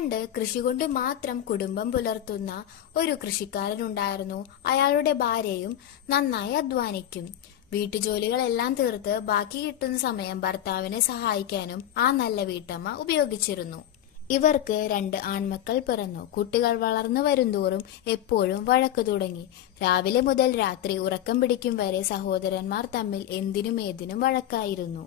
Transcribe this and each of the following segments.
പണ്ട് കൃഷി കൊണ്ട് മാത്രം കുടുംബം പുലർത്തുന്ന ഒരു കൃഷിക്കാരനുണ്ടായിരുന്നു. അയാളുടെ ഭാര്യയും നന്നായി അധ്വാനിക്കും. വീട്ടുജോലികളെല്ലാം തീർത്ത് ബാക്കി കിട്ടുന്ന സമയം ഭർത്താവിനെ സഹായിക്കാനും ആ നല്ല വീട്ടമ്മ ഉപയോഗിച്ചിരുന്നു. ഇവർക്ക് 2 ആൺമക്കൾ പിറന്നു. കുട്ടികൾ വളർന്നു വരുന്തോറും എപ്പോഴും വഴക്കു തുടങ്ങി. രാവിലെ മുതൽ രാത്രി ഉറക്കം പിടിക്കും വരെ സഹോദരന്മാർ തമ്മിൽ എന്തിനും ഏതിനും വഴക്കായിരുന്നു.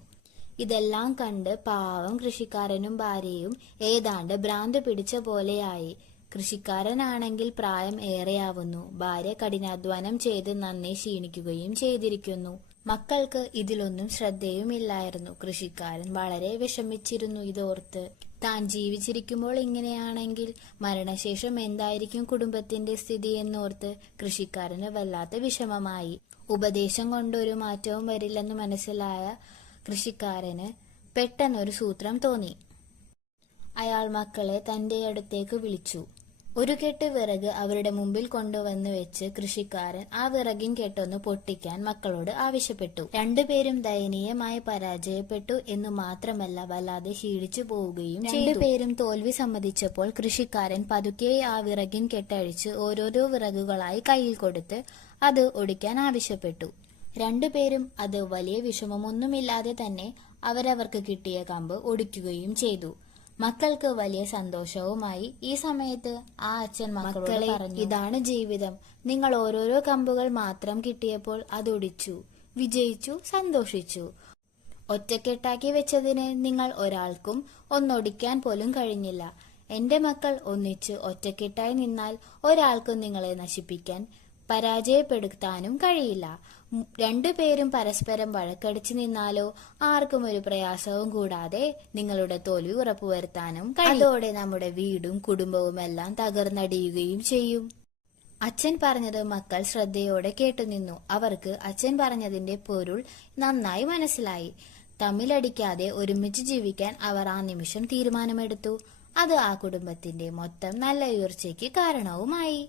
ഇതെല്ലാം കണ്ട് പാവം കൃഷിക്കാരനും ഭാര്യയും ഏതാണ്ട് ഭ്രാന്ത് പിടിച്ച പോലെയായി. കൃഷിക്കാരനാണെങ്കിൽ പ്രായം ഏറെയാവുന്നു. ഭാര്യ കഠിനാധ്വാനം ചെയ്ത് നന്നെ ക്ഷീണിക്കുകയും ചെയ്തിരിക്കുന്നു. മക്കൾക്ക് ഇതിലൊന്നും ശ്രദ്ധയുമില്ലായിരുന്നു. കൃഷിക്കാരൻ വളരെ വിഷമിച്ചിരുന്നു ഇതോർത്ത്. താൻ ജീവിച്ചിരിക്കുമ്പോൾ ഇങ്ങനെയാണെങ്കിൽ മരണശേഷം എന്തായിരിക്കും കുടുംബത്തിന്റെ സ്ഥിതി എന്നോർത്ത് കൃഷിക്കാരന് വല്ലാത്ത വിഷമമായി. ഉപദേശം കൊണ്ടൊരു മാറ്റവും വരില്ലെന്ന് മനസ്സിലായ കൃഷിക്കാരന് പെട്ടെന്നൊരു സൂത്രം തോന്നി. അയാൾ മക്കളെ തന്റെ അടുത്തേക്ക് വിളിച്ചു. ഒരു കെട്ട് വിറക് അവരുടെ മുമ്പിൽ കൊണ്ടുവന്ന് വെച്ച് കൃഷിക്കാരൻ ആ വിറകിൻ കെട്ടൊന്ന് പൊട്ടിക്കാൻ മക്കളോട് ആവശ്യപ്പെട്ടു. രണ്ടുപേരും ദയനീയമായി പരാജയപ്പെട്ടു എന്ന് മാത്രമല്ല വല്ലാതെ ക്ഷീണിച്ചു പോവുകയും ചെയ്തു. രണ്ടുപേരും തോൽവി സമ്മതിച്ചപ്പോൾ കൃഷിക്കാരൻ പതുക്കെ ആ വിറകിൻ കെട്ടഴിച്ച് ഓരോരോ വിറകുകളായി കയ്യിൽ കൊടുത്ത് അത് ഒടിക്കാൻ ആവശ്യപ്പെട്ടു. രണ്ടുപേരും അത് വലിയ വിഷമമൊന്നുമില്ലാതെ തന്നെ അവരവർക്ക് കിട്ടിയ കമ്പ് ഒടിക്കുകയും ചെയ്തു. മക്കൾക്ക് വലിയ സന്തോഷവുമായി. ഈ സമയത്ത് ആ അച്ഛൻ മക്കളോട് പറഞ്ഞു, ഇതാണ് ജീവിതം. നിങ്ങൾ ഓരോരോ കമ്പുകൾ മാത്രം കിട്ടിയപ്പോൾ അതൊടിച്ചു, വിജയിച്ചു, സന്തോഷിച്ചു. ഒറ്റക്കെട്ടാക്കി വെച്ചതിന് നിങ്ങൾ ഒരാൾക്കും ഒന്നൊടിക്കാൻ പോലും കഴിഞ്ഞില്ല. എന്റെ മക്കൾ ഒന്നിച്ച് ഒറ്റക്കെട്ടായി നിന്നാൽ ഒരാൾക്കും നിങ്ങളെ നശിപ്പിക്കാൻ പരാജയപ്പെടുത്താനും കഴിയില്ല. രണ്ടുപേരും പരസ്പരം വഴക്കടിച്ചു നിന്നാലോ ആർക്കും ഒരു പ്രയാസവും കൂടാതെ നിങ്ങളുടെ തോൽവി ഉറപ്പുവരുത്താനും കഴിയും. അതോടെ നമ്മുടെ വീടും കുടുംബവും എല്ലാം തകർന്നടിയുകയും ചെയ്യും. അച്ഛൻ പറഞ്ഞത് മക്കൾ ശ്രദ്ധയോടെ കേട്ടുനിന്നു. അവർക്ക് അച്ഛൻ പറഞ്ഞതിന്റെ പൊരുൾ നന്നായി മനസ്സിലായി. തമ്മിലടിക്കാതെ ഒരുമിച്ച് ജീവിക്കാൻ അവർ ആ നിമിഷം തീരുമാനമെടുത്തു. അത് ആ കുടുംബത്തിന്റെ മൊത്തം നല്ല ഉയർച്ചയ്ക്ക് കാരണവുമായി.